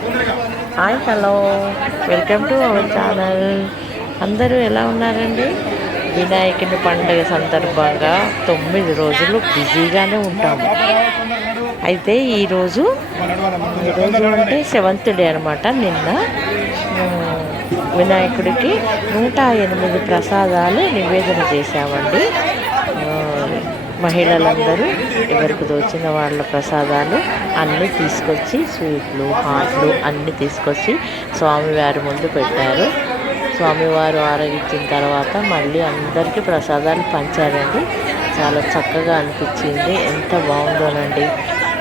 Hi hello, welcome to our channel. అందరూ ఎలా ఉన్నారండి? వినాయకుని పండుగ సందర్భంగా 9 రోజులు బిజీగానే ఉంటాము. అయితే ఈరోజు అంటే 7th డే అనమాట. నిన్న వినాయకుడికి 108 ప్రసాదాలు నివేదన చేశామండి. మహిళలందరూ ఎవరికి తోచిన వాళ్ళ ప్రసాదాలు అన్నీ తీసుకొచ్చి, స్వీట్లు, హాట్లు అన్నీ తీసుకొచ్చి స్వామివారి ముందు పెట్టారు. స్వామివారు ఆరగించిన తర్వాత మళ్ళీ అందరికీ ప్రసాదాలు పంచారండి. చాలా చక్కగా అనిపించింది. ఎంత బాగుందోనండి.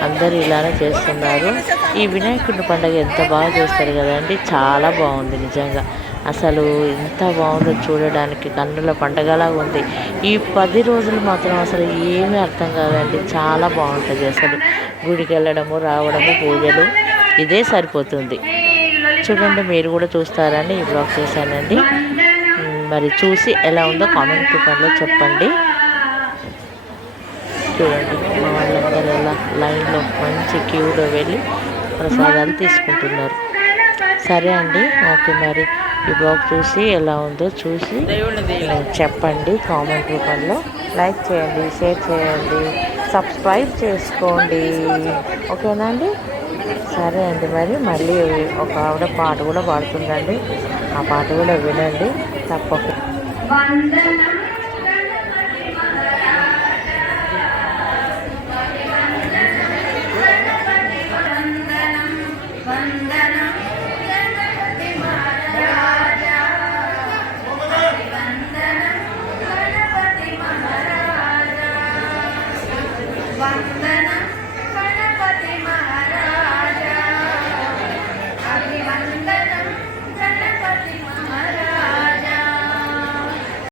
అందరూ ఇలానే చేస్తున్నారు. ఈ వినాయకుడి పండుగ ఎంత బాగా చేస్తారు కదండి. చాలా బాగుంది నిజంగా. అసలు ఎంత బాగుందో చూడడానికి, కన్నుల పండగలాగా ఉంది. ఈ 10 రోజులు మాత్రం అసలు ఏమీ అర్థం కాదండి. చాలా బాగుంటుంది. అసలు గుడికి వెళ్ళడము, రావడము, పూజలు ఇదే సరిపోతుంది. చూడండి, మీరు కూడా చూస్తారని ఈ బ్లాగ్ చేశానండి. మరి చూసి ఎలా ఉందో కామెంట్ రూపంలో చెప్పండి. చూడండి, మా వాళ్ళందరూ ఎలా లైన్లో మంచి క్యూలో వెళ్ళి ప్రసాదాలు తీసుకుంటున్నారు. సరే అండి, ఓకే. మరి ఈ బ్లాగ్ చూసి ఎలా ఉందో చూసి చెప్పండి కామెంట్ రూపంలో. లైక్ చేయండి, షేర్ చేయండి, సబ్స్క్రైబ్ చేసుకోండి. ఓకేనా అండి? సరే అండి. మరి మళ్ళీ ఒక ఆవిడ పాట కూడా పాడుతుందండి. ఆ పాట కూడా వినండి తప్పకుండా.